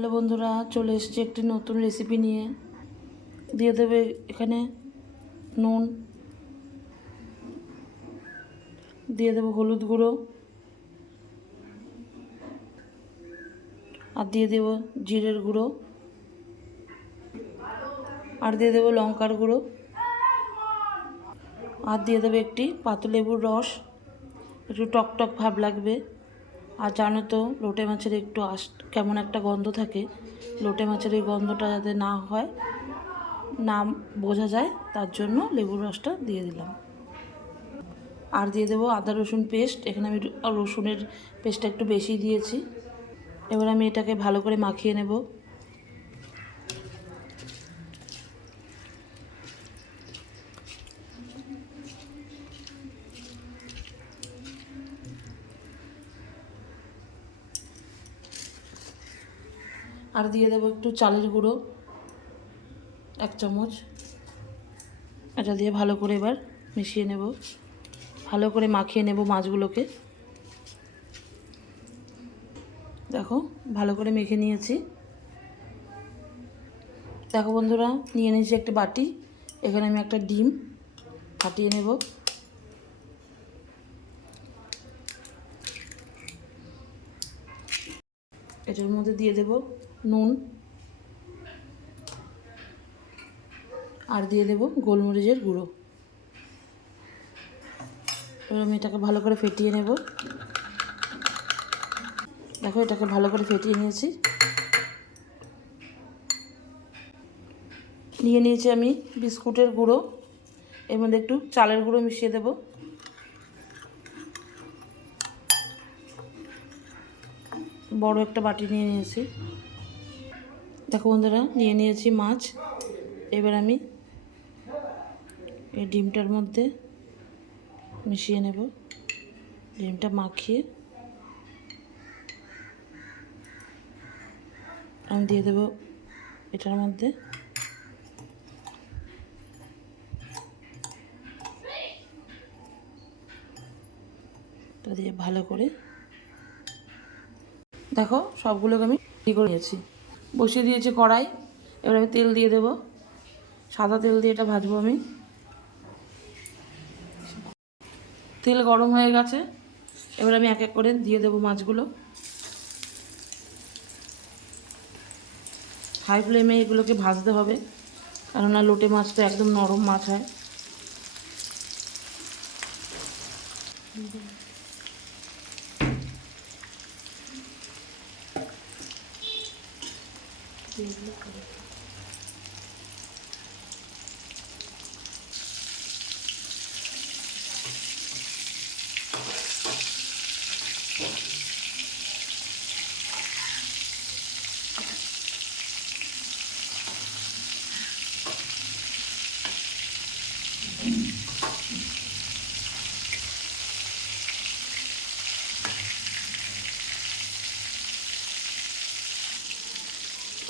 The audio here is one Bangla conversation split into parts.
হ্যালো বন্ধুরা, চলে এসেছি একটি নতুন রেসিপি নিয়ে। দিয়ে দেবে এখানে নুন, দিয়ে দেবো হলুদ গুঁড়ো, আর দিয়ে দেবো জিরের গুঁড়ো, আর দিয়ে দেবো লঙ্কার গুঁড়ো, আর দিয়ে দেবো একটি পাতিলেবুর রস। একটু টক টক ভাব লাগবে। আর জানো তো লোটে মাছের একটু কেমন একটা গন্ধ থাকে, লোটে মাছের এই গন্ধটা যাতে না হয়, না বোঝা যায়, তার জন্য লেবুর রসটা দিয়ে দিলাম। আর দিয়ে দেবো আদা রসুন পেস্ট। এখানে আমি রসুনের পেস্টটা একটু বেশি দিয়েছি। এবার আমি এটাকে ভালো করে মাখিয়ে নেব। আর দিয়ে দেবো একটু চালের গুঁড়ো, 1 চামচ। এটা দিয়ে ভালো করে এবার মিশিয়ে নেব, ভালো করে মাখিয়ে নেব মাছগুলোকে। দেখো ভালো করে মেখে নিয়েছি। দেখো বন্ধুরা, নিয়ে নিয়েছি একটা বাটি। এখানে আমি একটা ডিম ফাটিয়ে নেব। এটার মধ্যে দিয়ে দেব নুন, আর দিয়ে দেব গোলমরিচের গুঁড়ো। এবার আমি এটাকে ভালো করে ফেটিয়ে নেব। দেখো এটাকে ভালো করে ফেটিয়ে নিয়েছি। নিয়ে নিয়েছি আমি বিস্কুটের গুঁড়ো। এর মধ্যে একটু চালের গুঁড়ো মিশিয়ে দেব। বড় একটা বাটি নিয়ে নিয়েছি। দেখো বন্ধুরা, নিয়ে নিয়েছি মাছ। এবার আমি এই ডিমটার মধ্যে মিশিয়ে নেব। ডিমটা মাখিয়ে আমি দিয়ে দেব এটার মধ্যে। তা দিয়ে ভালো করে দেখো সবগুলোকে আমি রেডি করে নিয়েছি। বসিয়ে দিয়েছি কড়াই। এবার আমি তেল দিয়ে দেব। সাদা তেল দিয়ে এটা ভাজবো আমি। তেল গরম হয়ে গেছে। এবার আমি এক এক করে দিয়ে দেব মাছগুলো। হাই ফ্লেমে এগুলোকে ভাজতে হবে, কেননা লোটে মাছটা একদম নরম মাছ হয়।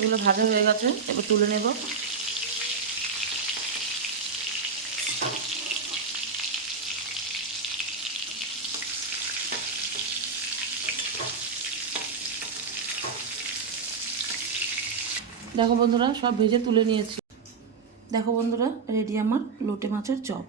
এগুলো ভাজা হয়ে গেছে, এবার তুলে নেব। দেখো বন্ধুরা, সব ভেজে তুলে নিয়েছি। দেখো বন্ধুরা, রেডি আমার লোটে মাছের চপ।